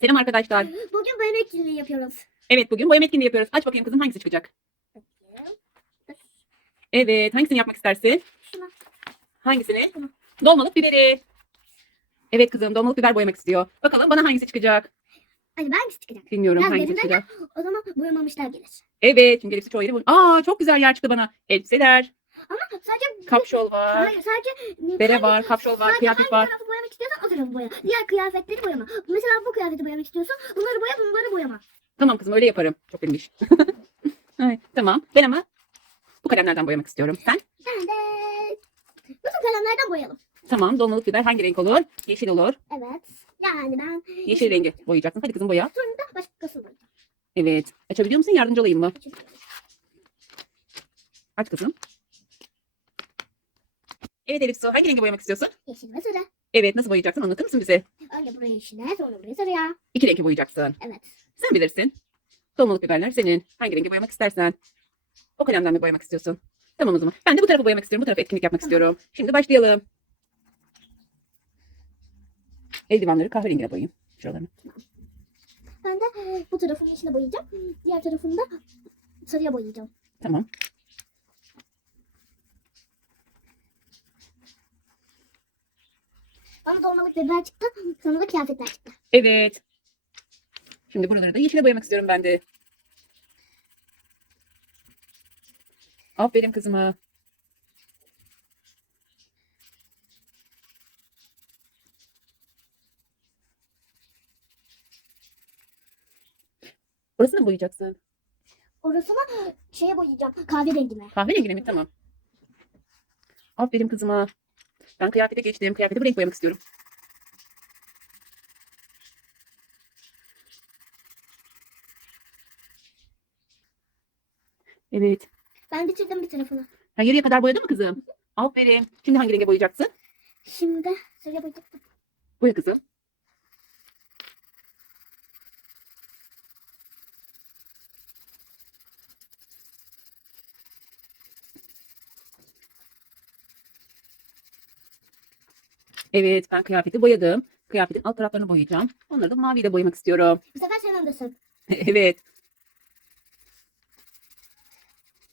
Selam arkadaşlar. Bugün boyama etkinliği yapıyoruz. Evet bugün boyama etkinliği yapıyoruz. Aç bakayım kızım hangisi çıkacak? Evet hangisini yapmak istersin? Şuna. Hangisini? Bunu. Dolmalık biberi. Evet kızım dolmalık biber boyamak istiyor. Bakalım bana hangisi çıkacak? Hadi ben hangisi çıkacak? Bilmiyorum Ben hangisi çıkacak. O zaman boyamamışlar gelir. Evet çünkü hepsi çoğu yeri Aa çok güzel yer çıktı bana. Elbiseler, Ama sadece kapşol var, Hayır sadece bere var, kapşol var, kıyafet var. Tarafı boya. Diğer kıyafetleri boyama. Mesela bu kıyafeti boyamak istiyorsan bunları boya bunları boyama. Tamam kızım öyle yaparım. Çok benim iş. Ay, tamam. Ben ama bu kalemlerden boyamak istiyorum. Sen? Ben de bütün kalemlerden boyayalım. Tamam dolmalık biber hangi renk olur? Yeşil olur. Evet. Yani ben Yeşil rengi boyayacaksın. Hadi kızım boya. sonra da başkası boyayacağım. Evet. Açabiliyor musun? Yardımcı olayım mı? Aç kızım. Evet Elif Su. Hangi rengi boyamak istiyorsun? Yeşil ve sarı. Evet. Nasıl boyayacaksın? Anlatır mısın bize? Önce buraya yeşile sonra buraya sarıya. İki rengi boyayacaksın. Evet. Sen bilirsin. Dolmalık biberler senin. Hangi rengi boyamak istersen. O kalemden mi boyamak istiyorsun? Tamam o zaman. Ben de bu tarafı boyamak istiyorum. Bu tarafa etkinlik yapmak Tamam. istiyorum. Şimdi başlayalım. Eldivenleri kahverengine boyayayım. Şuralarını. Ben de bu tarafını yeşile boyayacağım. Diğer tarafını da sarıya boyayacağım. Tamam. Bana dolmalık biber çıktı. Sonra da kıyafetler çıktı. Evet. Şimdi buraları da yeşile boyamak istiyorum ben de. Aferin kızıma. Orasını mı boyayacaksın? Orasını şeye boyayacağım. Kahverengine. Kahverengine mi? Tamam. Aferin kızıma. Ben kıyafete geçtim. Kıyafete bu renk boyamak istiyorum. Evet. Ben bitirdim bir tarafını. Ha, yarıya kadar boyadın mı kızım? Aferin. Şimdi hangi renge boyayacaksın? Şimdi sarıya boyayacaktım. Boya kızım. Evet ben kıyafeti boyadım. Kıyafetin alt taraflarını boyayacağım. Onları da maviyle boyamak istiyorum. Bu sefer sen öndesin. evet.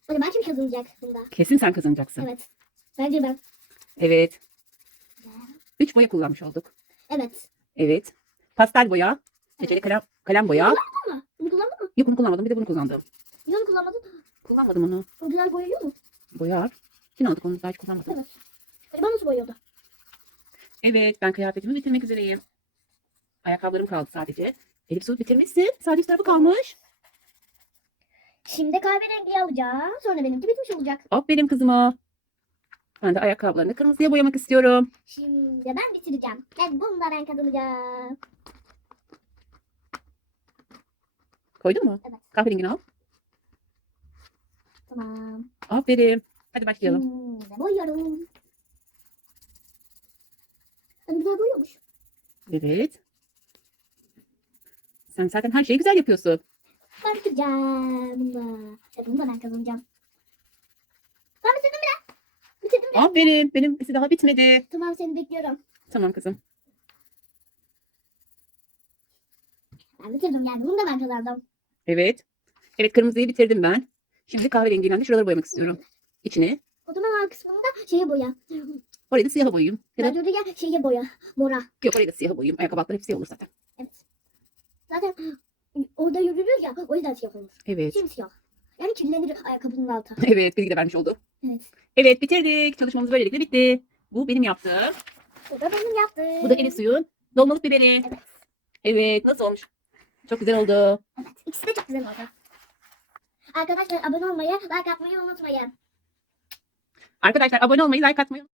Ben kim kazanacak bunda? Kesin sen kazanacaksın. Evet. Bence ben. Evet. Üç boya kullanmış olduk. Evet. Evet. Pastel boya. Seçeli kalem, kalem boya. Ama bunu kullandın mı? Yok bunu kullanmadım. Bir de bunu kullandım. Niye onu kullanmadın? Kullanmadım onu. O güzel boyuyor mu? Boyar. Yine aldık onu. Daha hiç kullanmadım. Evet. Hadi bana nasıl boyuyordu? Evet ben kıyafetimi bitirmek üzereyim. Ayakkabılarım kaldı sadece. Elif Su bitirmişsin. Sadece tarafı kalmış. Şimdi kahverengi alacağım. Sonra benimki bitmiş olacak. Aferin kızıma. Ben de ayakkabılarını kırmızıya boyamak istiyorum. Şimdi ben bitireceğim. Ben bununla ben kazanacağım. Koydun mu? Evet. Kahverengini al. Tamam. Aferin. Hadi başlayalım. Şimdi boyuyorum. Hadi güzel boyuyormuş. Evet. Sen zaten her şeyi güzel yapıyorsun. Ben bitireceğim bunu. E bunu da ben kazanacağım. Ben bitirdim bile. Bitirdim bile. Aferin. Benimkisi daha bitmedi. Tamam seni bekliyorum. Tamam kızım. Ben bitirdim yani. Bunu da ben kazandım. Evet. Evet kırmızıyı bitirdim ben. Şimdi kahverengiyle de şuraları boyamak istiyorum. İçine. O zaman alt kısmını da şeye boya. Orayı da siyaha boyayayım. Ya da Ben oraya şeye boya. Mora. yok orayı da siyaha boyayayım. Ayakkabı altları hep siyah olur zaten. Evet. Zaten orada yürürüz ya. O yüzden siyah olur. Evet. Simsiyah. Yani kirlenir ayakkabının altı. Evet bilgi de vermiş oldu. Evet. Evet bitirdik. Çalışmamız böylelikle bitti. Bu benim yaptığım. Bu da benim yaptığım. Bu da Elif Suyun dolmalık biberi. Evet. Evet nasıl olmuş? Çok güzel oldu. Evet. İkisi de çok güzel oldu. Arkadaşlar abone olmayı, like atmayı unutmayın. Arkadaşlar abone olmayı, like atmayı